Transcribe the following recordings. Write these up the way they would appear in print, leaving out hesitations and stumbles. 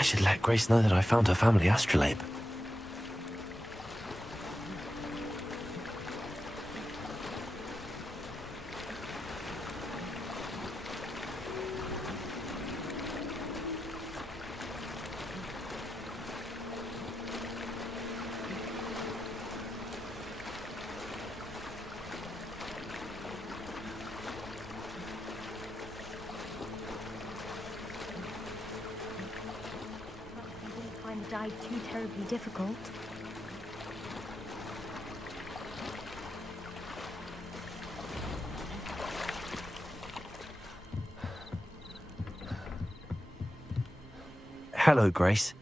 I should let Grace know that I found her family astrolabe. Dive too terribly difficult. Hello, Grace.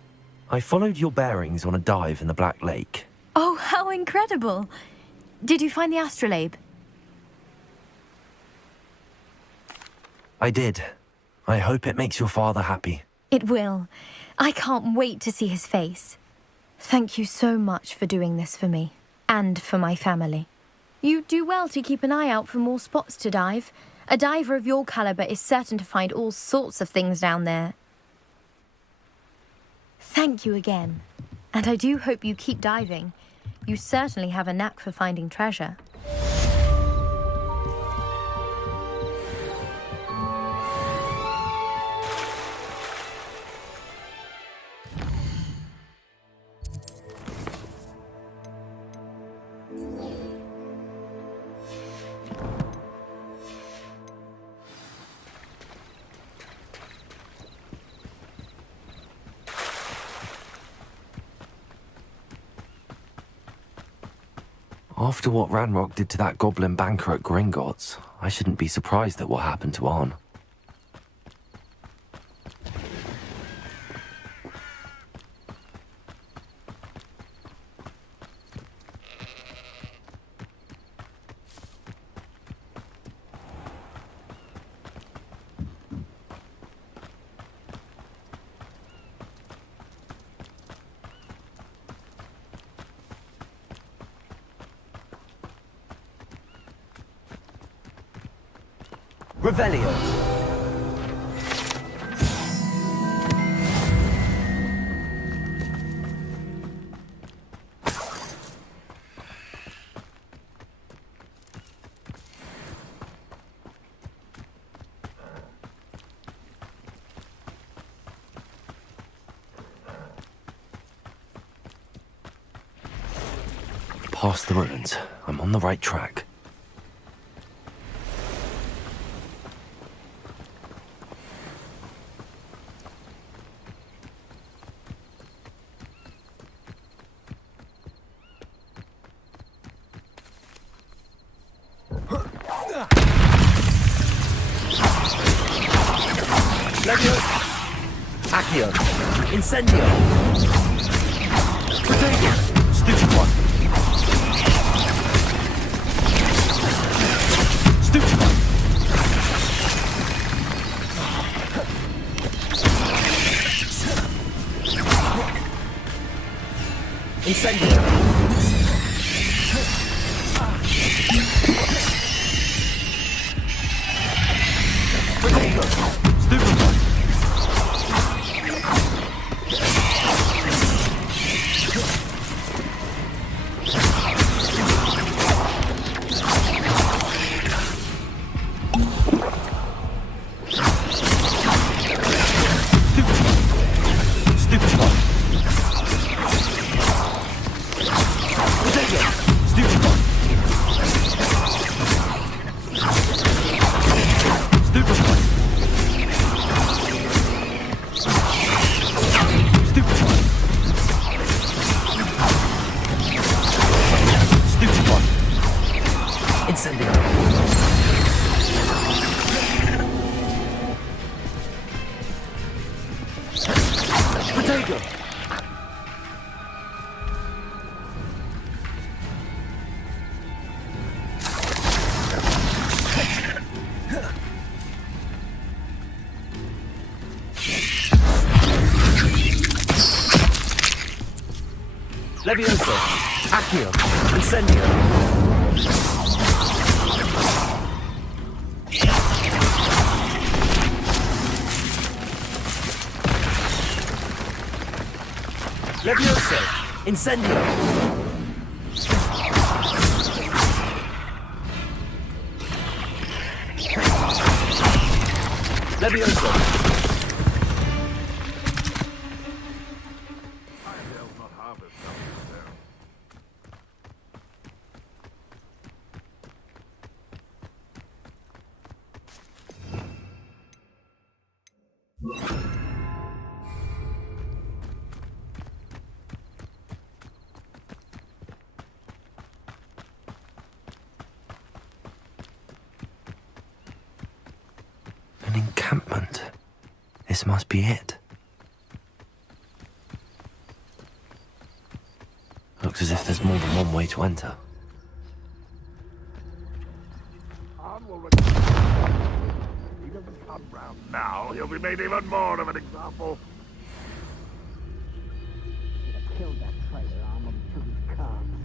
I followed your bearings on a dive in the Black Lake. Oh, how incredible! Did you find the astrolabe? I did. I hope it makes your father happy. It will. I can't wait to see his face. Thank you so much for doing this for me, and for my family. You do well to keep an eye out for more spots to dive. A diver of your caliber is certain to find all sorts of things down there. Thank you again, and I do hope you keep diving. You certainly have a knack for finding treasure. After what Ranrock did to that goblin banker at Gringotts, I shouldn't be surprised at what happened to Arn. Revelio. Past the ruins. I'm on the right track. Accio! Incendio! Potato! Stupid one! Stupid one! Incendio! Potato! Stupid one! Levioso, Accio, Incendio. Levioso! Incendio! Levioso! An encampment. This must be it. Looks as if there's more than one way to enter. He doesn't come round now, he'll be made even more of an example. Killed that traitor arm until he comes.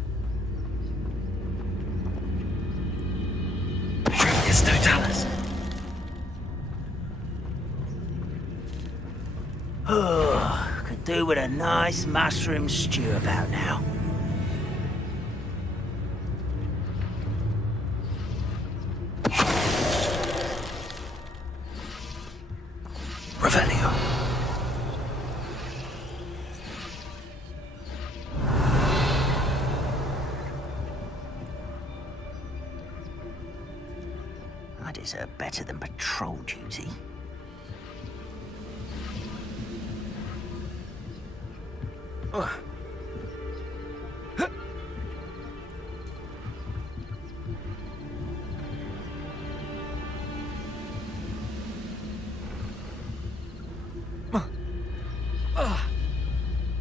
Patronius Totalis! Oh, could do with a nice mushroom stew about now. Revelio. I deserve better than patrol duty.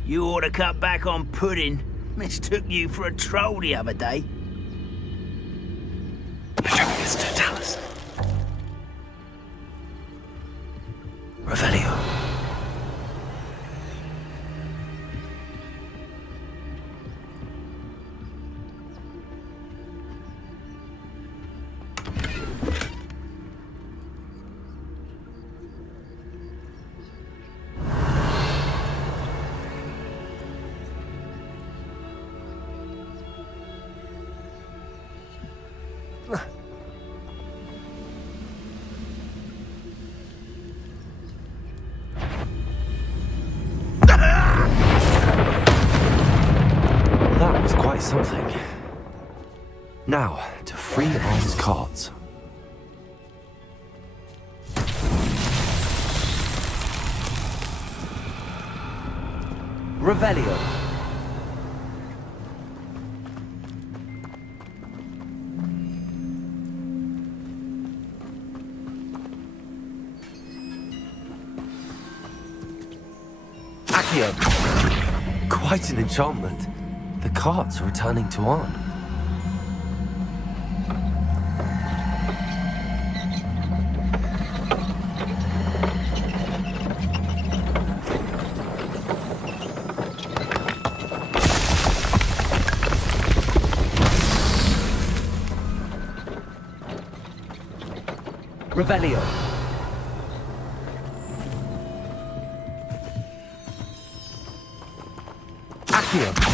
You ought to cut back on pudding. Mistook you for a troll the other day. Patronius Totalis. Revelio. That was quite something. Now, to free armed carts. Revelio. Accio. Quite an enchantment. The carts are returning to on. Revelio. Accio.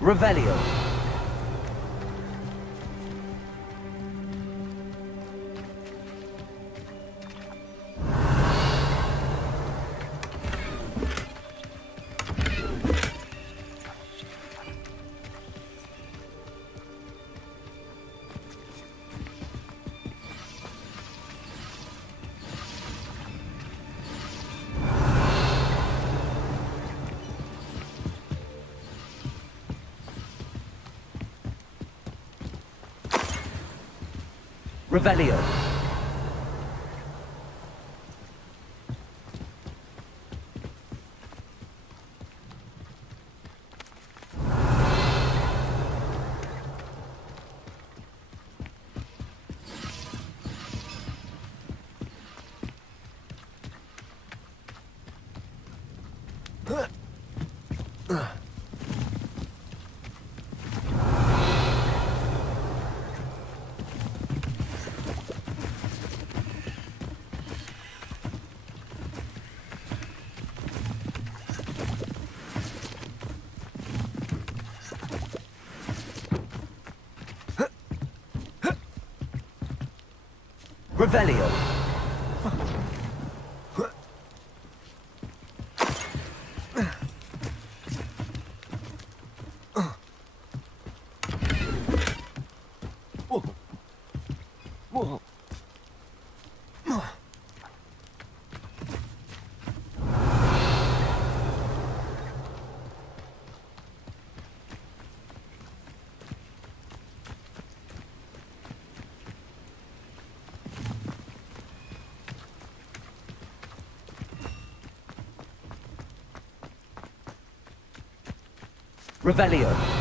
Revelio. Revelio. Revelio. Revelio.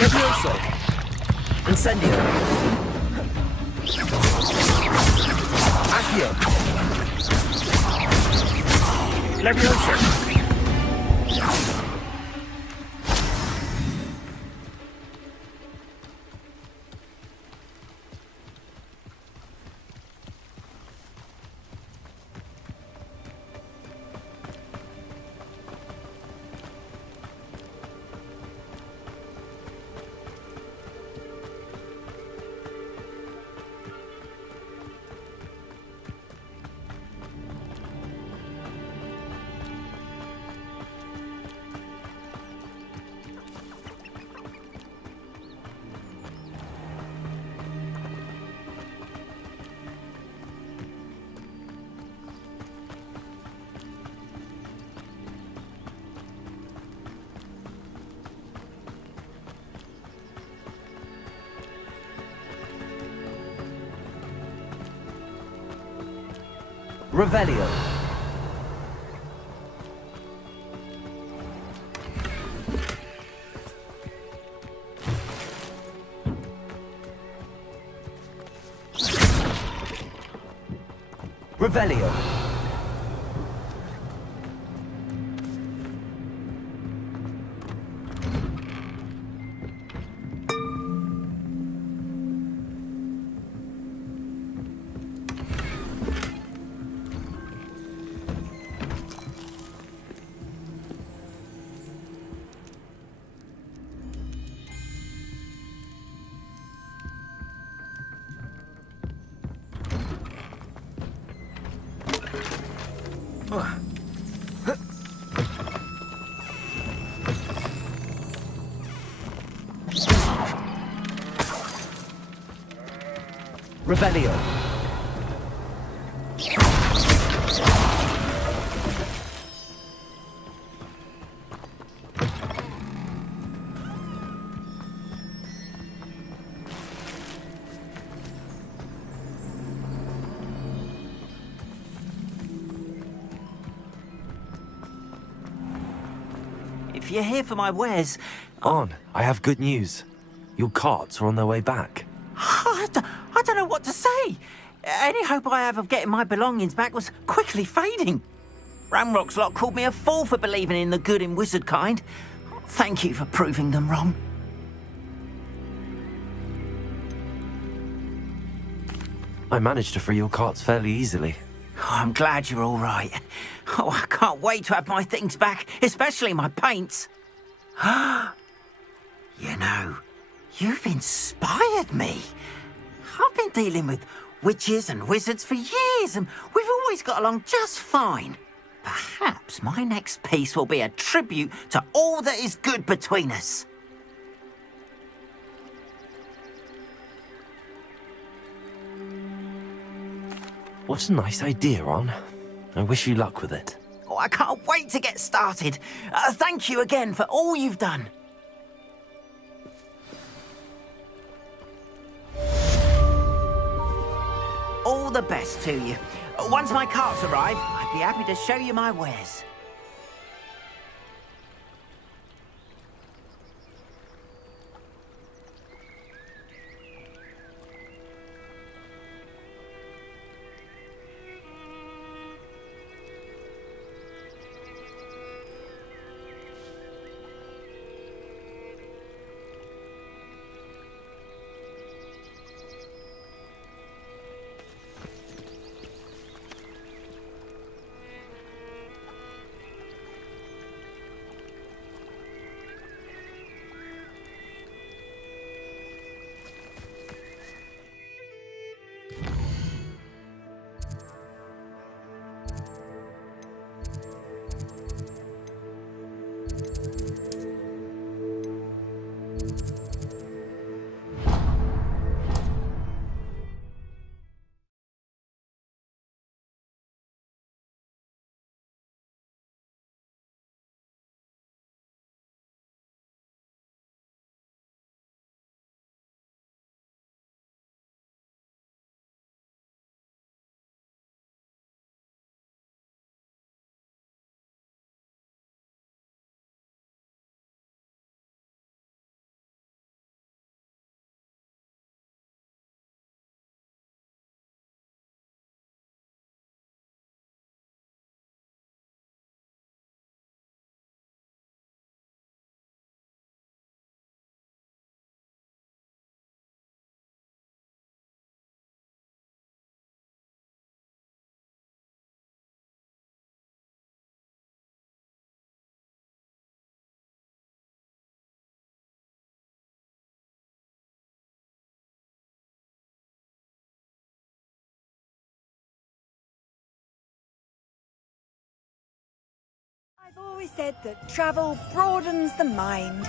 Levioso! Incendio! Accio! Levioso! Revelio. Revelio. Revelio. If you're here for my wares, On, I have good news. Your carts are on their way back. I don't know what to say. Any hope I have of getting my belongings back was quickly fading. Ramrock's lot called me a fool for believing in the good in wizard kind. Thank you for proving them wrong. I managed to free your carts fairly easily. Oh, I'm glad you're all right. Oh, I can't wait to have my things back, especially my paints. You know, you've inspired me. I've been dealing with witches and wizards for years, and we've always got along just fine. Perhaps my next piece will be a tribute to all that is good between us. What a nice idea, On. I wish you luck with it. Oh, I can't wait to get started. Thank you again for all you've done. All the best to you. Once my carts arrive, I'd be happy to show you my wares. I've always said that travel broadens the mind.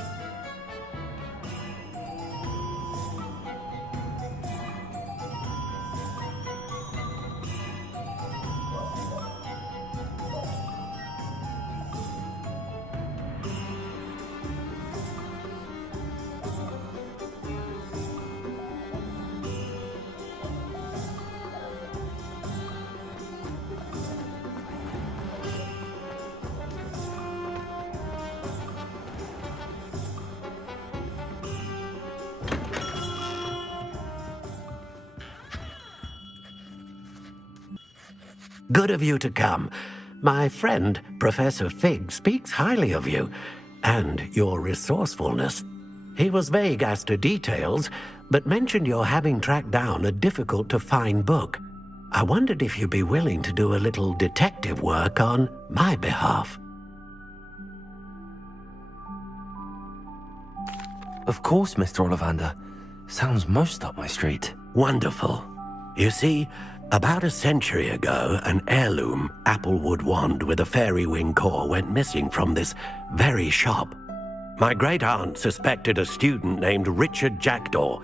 Good of you to come. My friend, Professor Fig, speaks highly of you and your resourcefulness. He was vague as to details, but mentioned your having tracked down a difficult-to-find book. I wondered if you'd be willing to do a little detective work on my behalf. Of course, Mr. Ollivander. Sounds most up my street. Wonderful. You see, about a century ago, an heirloom applewood wand with a fairy wing core went missing from this very shop. My great-aunt suspected a student named Richard Jackdaw.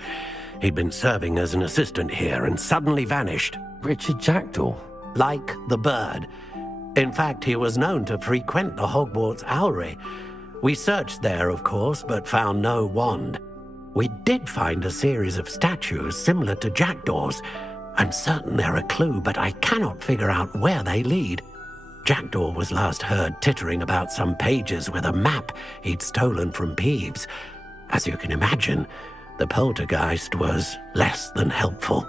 He'd been serving as an assistant here and suddenly vanished. Richard Jackdaw? Like the bird. In fact, he was known to frequent the Hogwarts Owlery. We searched there, of course, but found no wand. We did find a series of statues similar to Jackdaw's. I'm certain they're a clue, but I cannot figure out where they lead. Jackdaw was last heard tittering about some pages with a map he'd stolen from Peeves. As you can imagine, the poltergeist was less than helpful.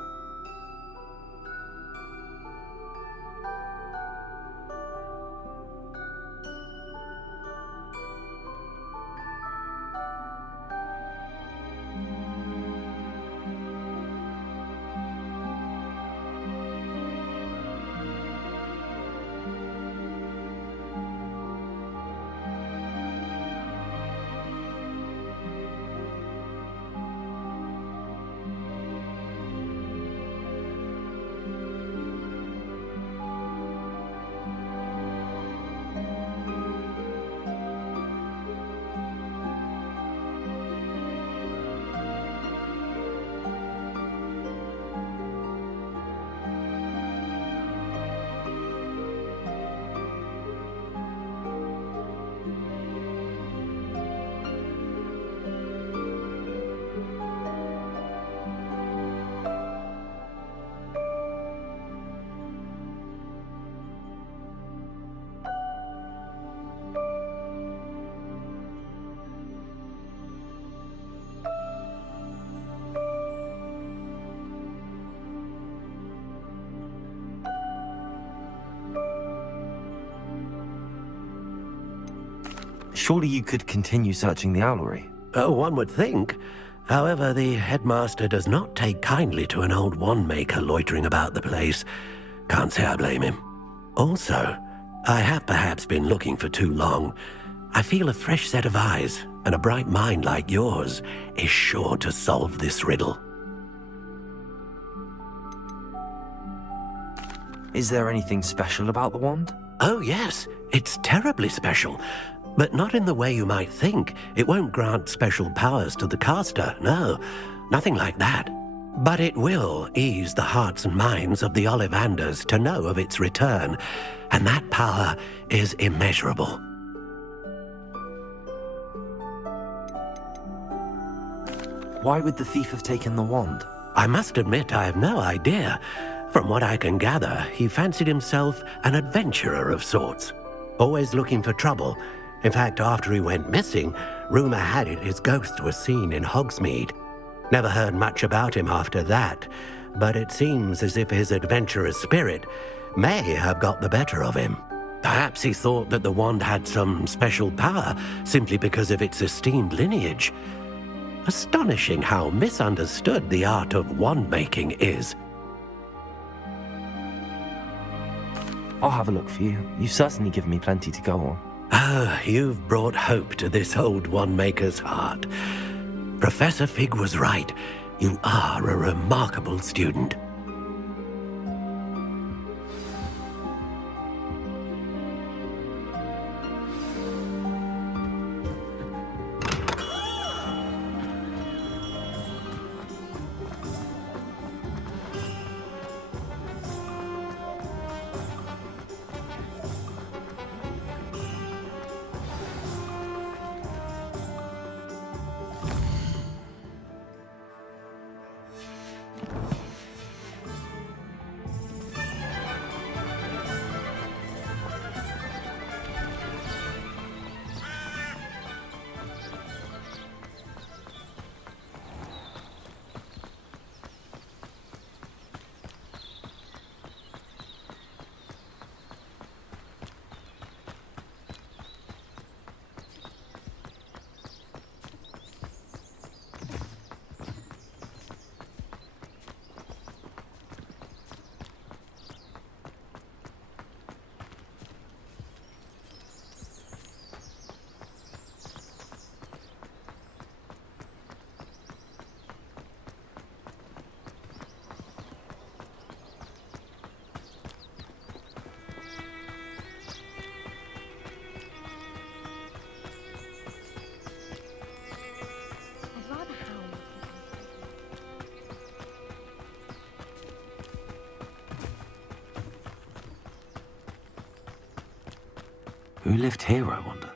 Surely you could continue searching the owlery. Oh, one would think. However, the headmaster does not take kindly to an old wand-maker loitering about the place. Can't say I blame him. Also, I have perhaps been looking for too long. I feel a fresh set of eyes, and a bright mind like yours is sure to solve this riddle. Is there anything special about the wand? Oh, yes. It's terribly special. But not in the way you might think. It won't grant special powers to the caster, no. Nothing like that. But it will ease the hearts and minds of the Ollivanders to know of its return, and that power is immeasurable. Why would the thief have taken the wand? I must admit I have no idea. From what I can gather, he fancied himself an adventurer of sorts, always looking for trouble. In fact, after he went missing, rumor had it his ghost was seen in Hogsmeade. Never heard much about him after that, but it seems as if his adventurous spirit may have got the better of him. Perhaps he thought that the wand had some special power simply because of its esteemed lineage. Astonishing how misunderstood the art of wand-making is. I'll have a look for you. You've certainly given me plenty to go on. Ah, you've brought hope to this old wand-maker's heart. Professor Fig was right. You are a remarkable student. Who lived here, I wonder?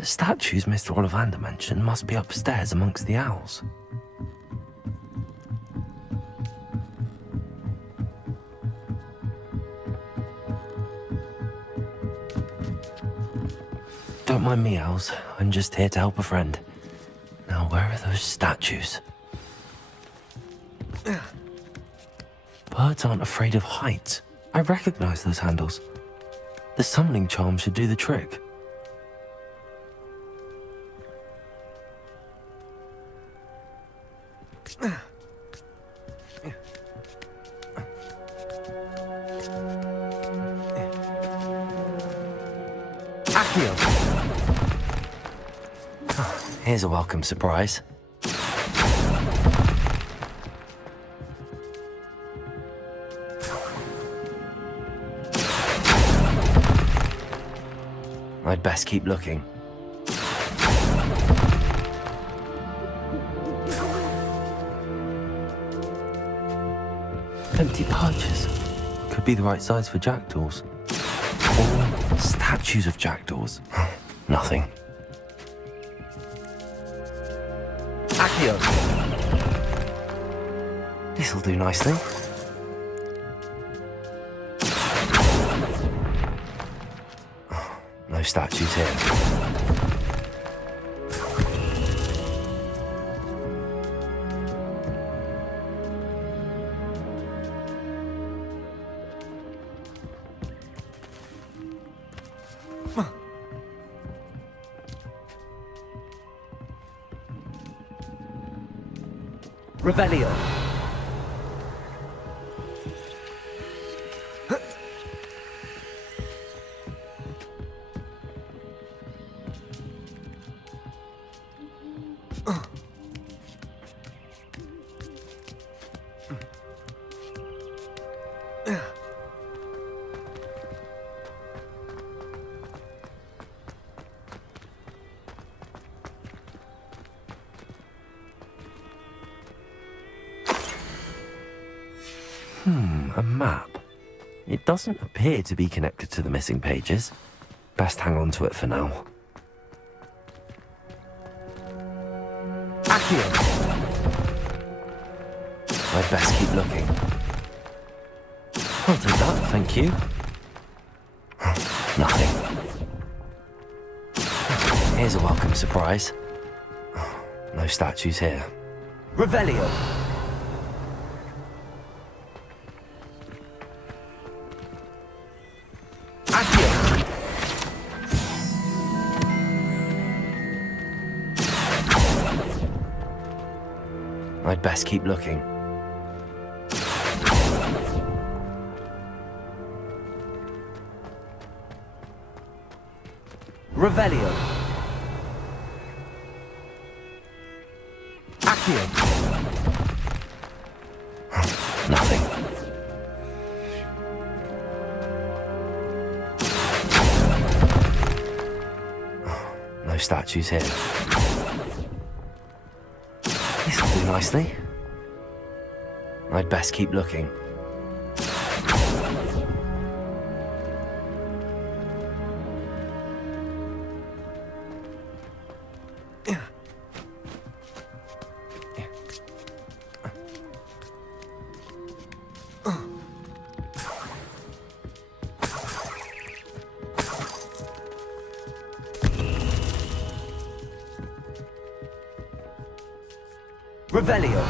The statues Mr. Ollivander mentioned must be upstairs amongst the owls. Don't mind me, owls. I'm just here to help a friend. Now, where are those statues? Birds aren't afraid of heights. I recognize those handles. The summoning charm should do the trick. Accio! Here's a welcome surprise. I'd best keep looking. Empty perches. Could be the right size for jackdaws. Or statues of jackdaws. Nothing. Accio! This'll do nicely. No statues here. Revelio. A map. It doesn't appear to be connected to the missing pages. Best hang on to it for now. Accio! I'd best keep looking. I'll take that, thank you. Nothing. Here's a welcome surprise. No statues here. Revelio. Accio! I'd best keep looking. Revelio. Accio! Nothing. No statues here. This'll do nicely. I'd best keep looking. Revelio.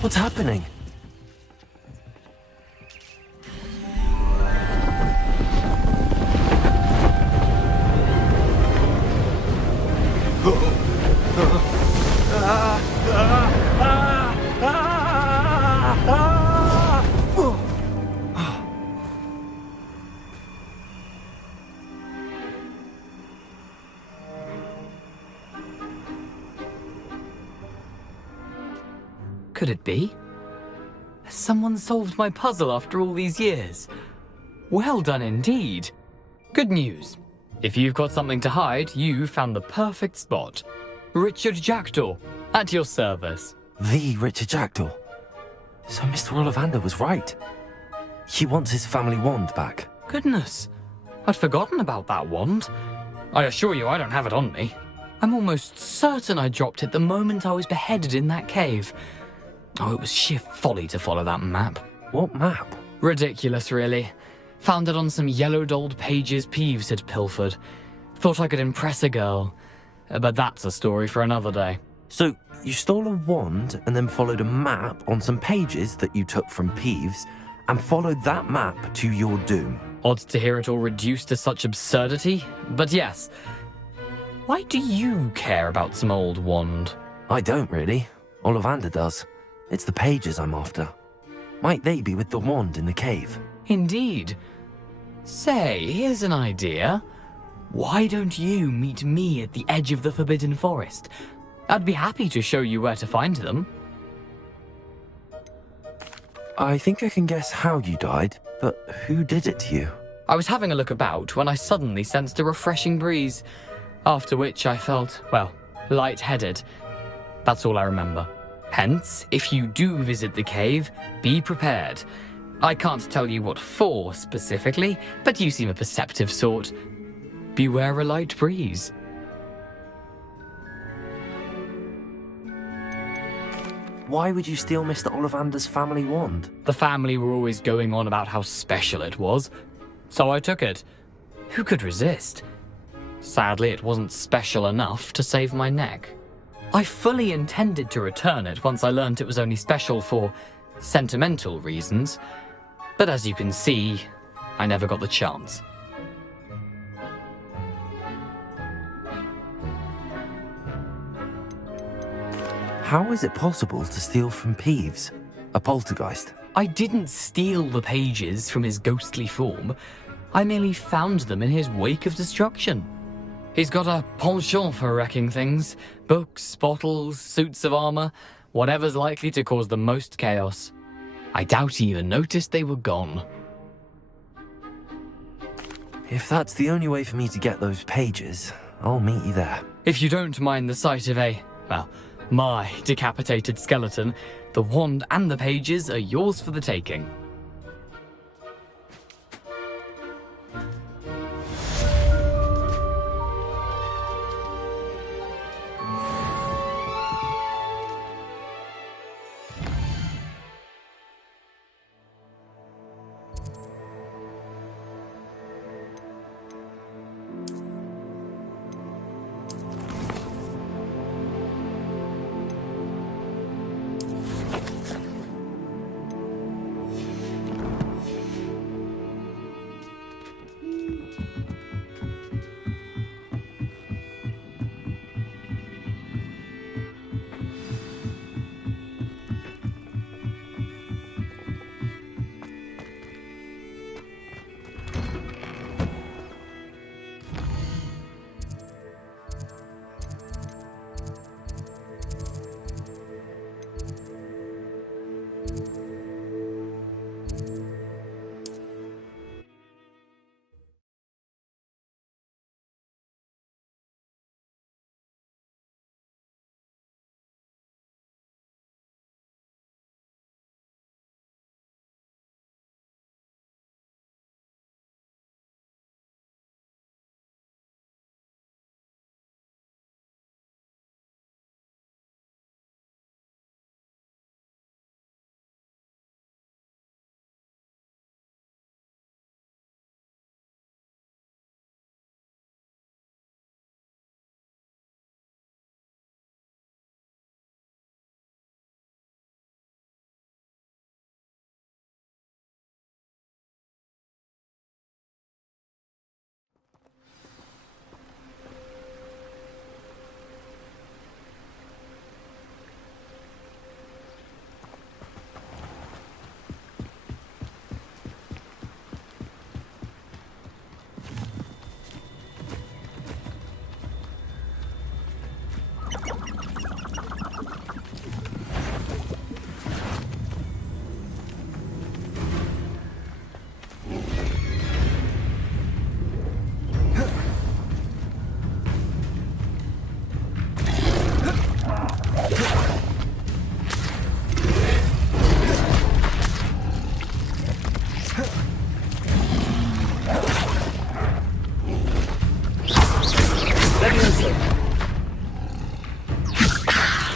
What's happening? Could it be? Has someone solved my puzzle after all these years? Well done indeed. Good news. If you've got something to hide, you found the perfect spot. Richard Jackdaw, at your service. The Richard Jackdaw. So Mr. Ollivander was right. He wants his family wand back. Goodness, I'd forgotten about that wand. I assure you I don't have it on me. I'm almost certain I dropped it the moment I was beheaded in that cave. Oh, it was sheer folly to follow that map. What map? Ridiculous, really. Found it on some yellowed old pages Peeves had pilfered. Thought I could impress a girl. But that's a story for another day. So you stole a wand and then followed a map on some pages that you took from Peeves and followed that map to your doom. Odd to hear it all reduced to such absurdity, but yes. Why do you care about some old wand? I don't really. Ollivander does. It's the pages I'm after. Might they be with the wand in the cave? Indeed. Say, here's an idea. Why don't you meet me at the edge of the Forbidden Forest? I'd be happy to show you where to find them. I think I can guess how you died, but who did it to you? I was having a look about when I suddenly sensed a refreshing breeze, after which I felt, well, lightheaded. That's all I remember. Hence, if you do visit the cave, be prepared. I can't tell you what for specifically, but you seem a perceptive sort. Beware a light breeze. Why would you steal Mr. Ollivander's family wand? The family were always going on about how special it was, so I took it. Who could resist? Sadly, it wasn't special enough to save my neck. I fully intended to return it once I learned it was only special for sentimental reasons, but as you can see, I never got the chance. How is it possible to steal from Peeves, a poltergeist? I didn't steal the pages from his ghostly form. I merely found them in his wake of destruction. He's got a penchant for wrecking things. Books, bottles, suits of armor, whatever's likely to cause the most chaos. I doubt he even noticed they were gone. If that's the only way for me to get those pages, I'll meet you there. If you don't mind the sight of a, well, My decapitated skeleton, the wand and the pages are yours for the taking.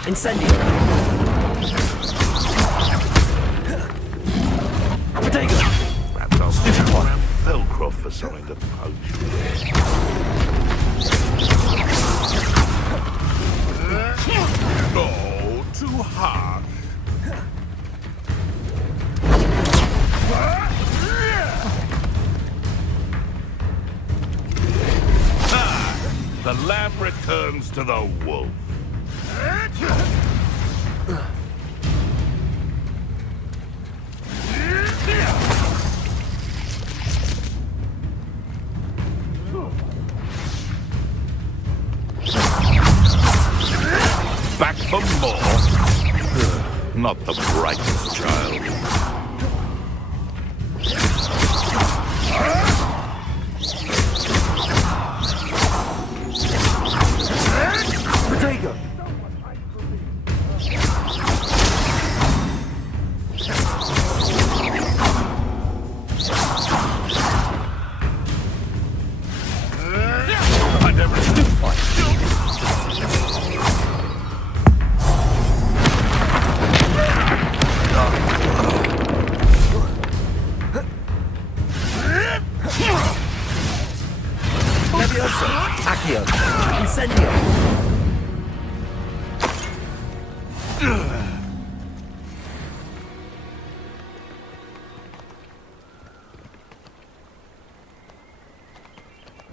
Incendio. Potato. Perhaps I'll stick around Velcroft for something to poach. Oh, too harsh. The lamb returns to the wolf. Back for more. Not the brightest child. Potato. I never Levioso. Accio. Incendio.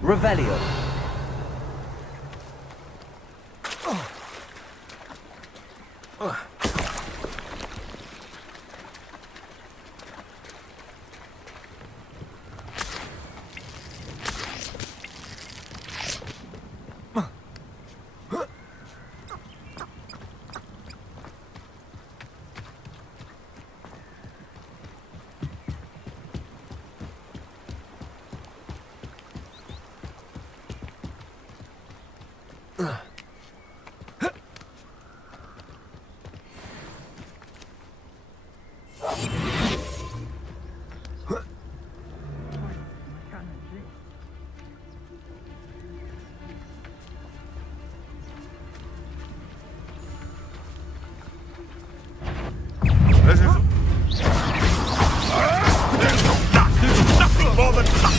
Revelio. This is... Nothing more than luck.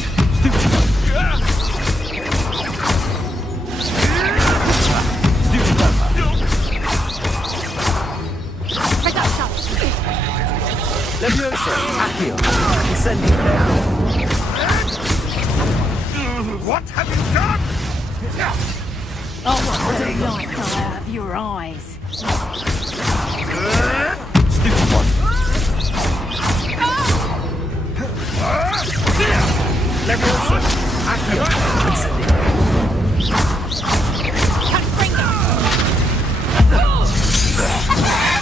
Leviosa, Accio, Incendio. What have you done? Oh, what a delight to have your eyes. Stupid one. Leviosa, Accio, Incendio.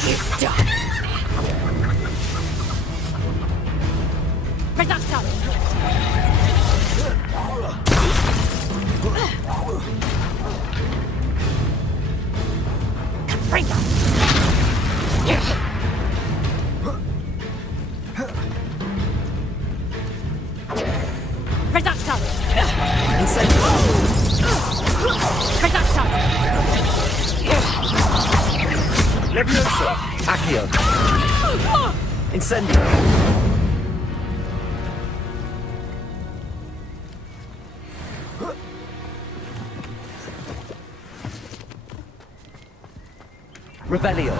You've done. Reducto. Caprino. Reducto. Incendio. Reducto. Leviosa, Accio. Incendio. Revelio.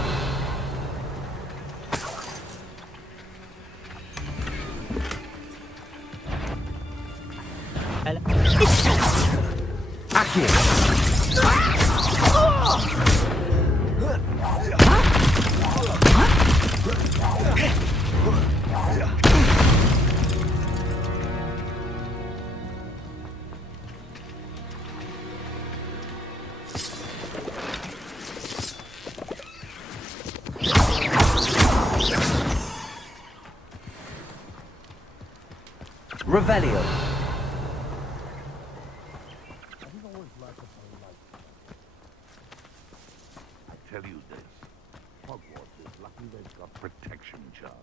Accio. Revelio. I tell you this. Hogwarts is lucky they've got protection charms.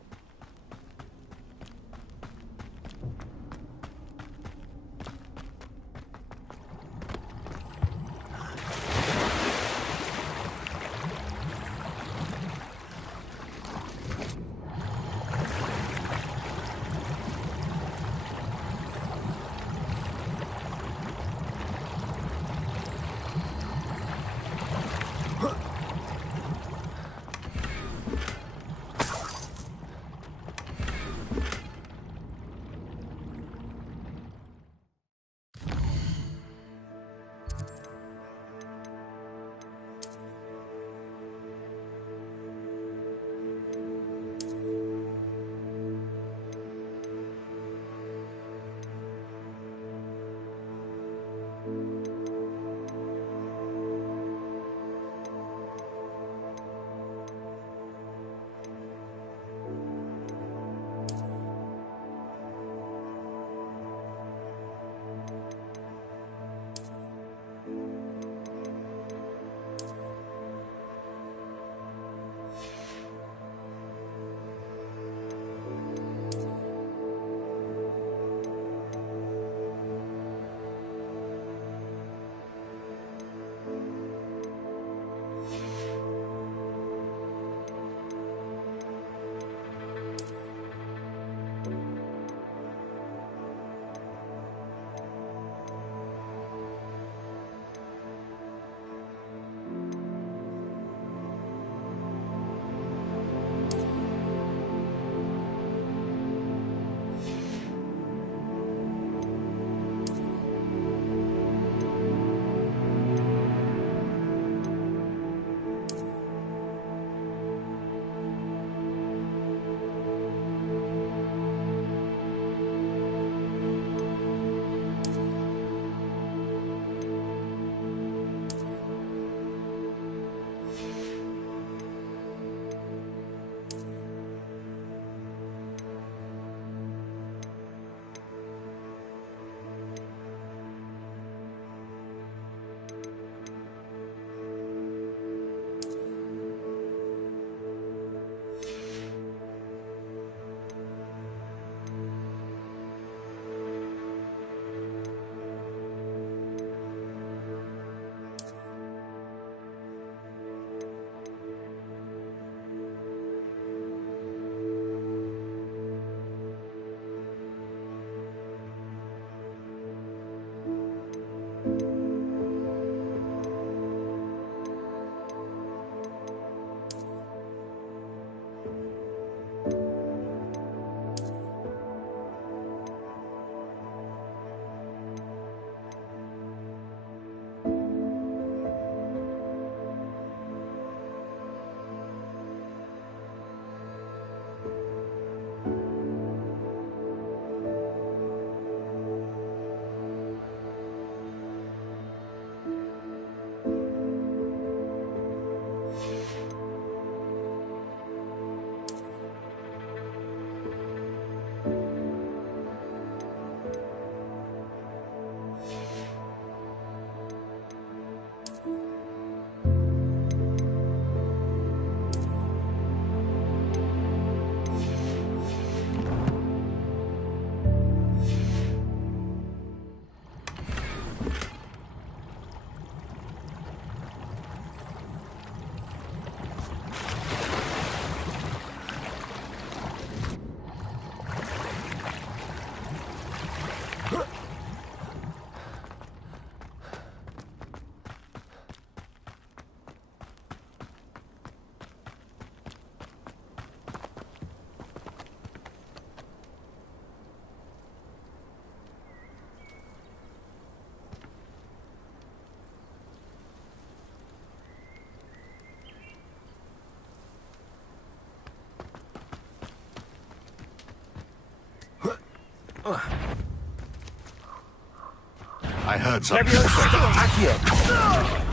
I heard something. Levioso! Accio!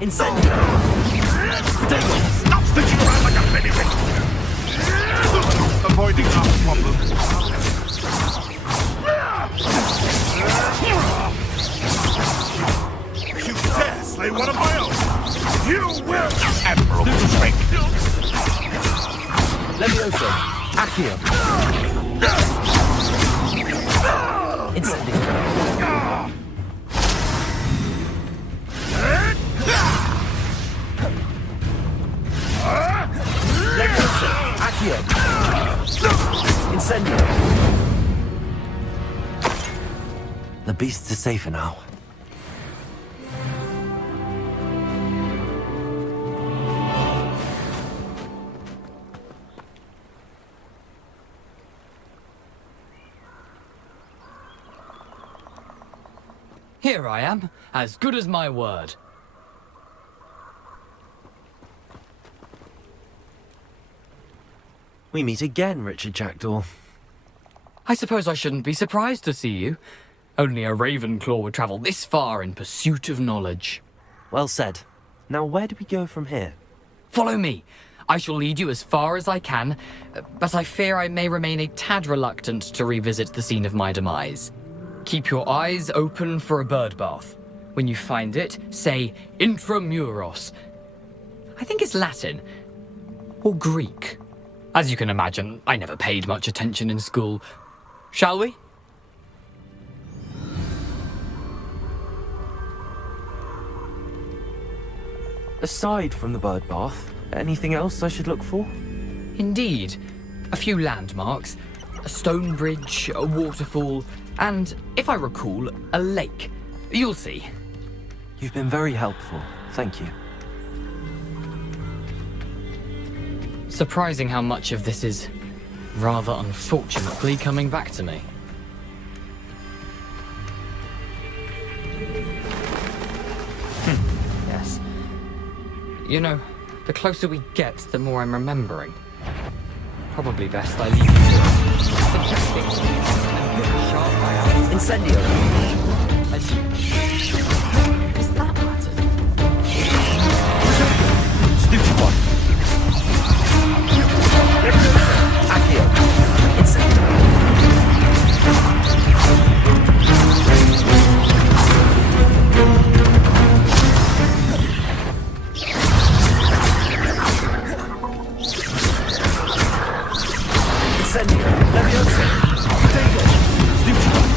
Incendio! Stop sticking around like a penny pinch! Avoiding our problem. You dare slay one of my own! You will! Admirable strength! Levioso! Accio! Incendio! Levioso! Accio! Incendio! The beasts are safer now. Here I am, as good as my word. We meet again, Richard Jackdaw. I suppose I shouldn't be surprised to see you. Only a Ravenclaw would travel this far in pursuit of knowledge. Well said. Now where do we go from here? Follow me. I shall lead you as far as I can, but I fear I may remain a tad reluctant to revisit the scene of my demise. Keep your eyes open for a bird bath. When you find it, say intramuros. I think it's Latin. Or Greek. As you can imagine, I never paid much attention in school. Shall we? Aside from the bird bath, anything else I should look for? Indeed. A few landmarks, a stone bridge, a waterfall, and, if I recall, a lake. You'll see. You've been very helpful. Thank you. Surprising how much of this is rather unfortunately coming back to me. Yes. You know, the closer we get, the more I'm remembering. Probably best I leave you to it. Suggesting sharp eye out. Incendio! As you... Is that matter? Stupid one! Accio! Incendio! Incendio! Levioso! Potato! Stupid one!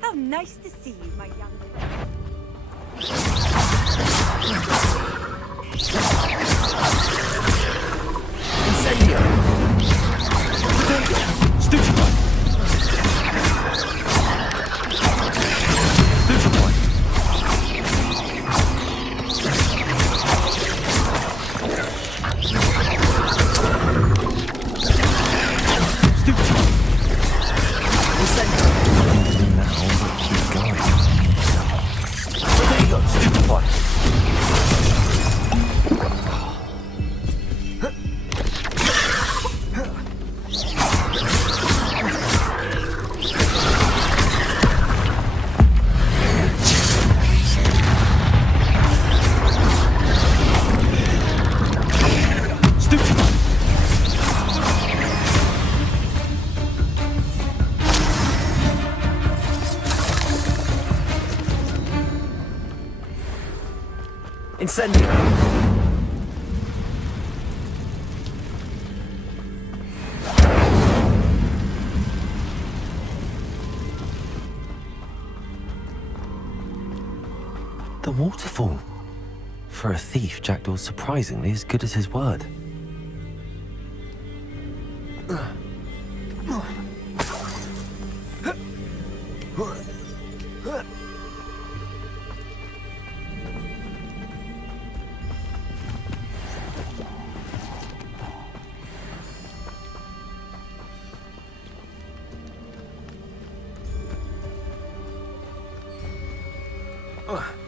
How nice to see you, my young friend. Incendio! Stupid one! Stupid one! Stupid one! Incendio! Now, keep going. Potato! Incendio! The waterfall. For a thief, Jackdaw's surprisingly as good as his word. Ugh.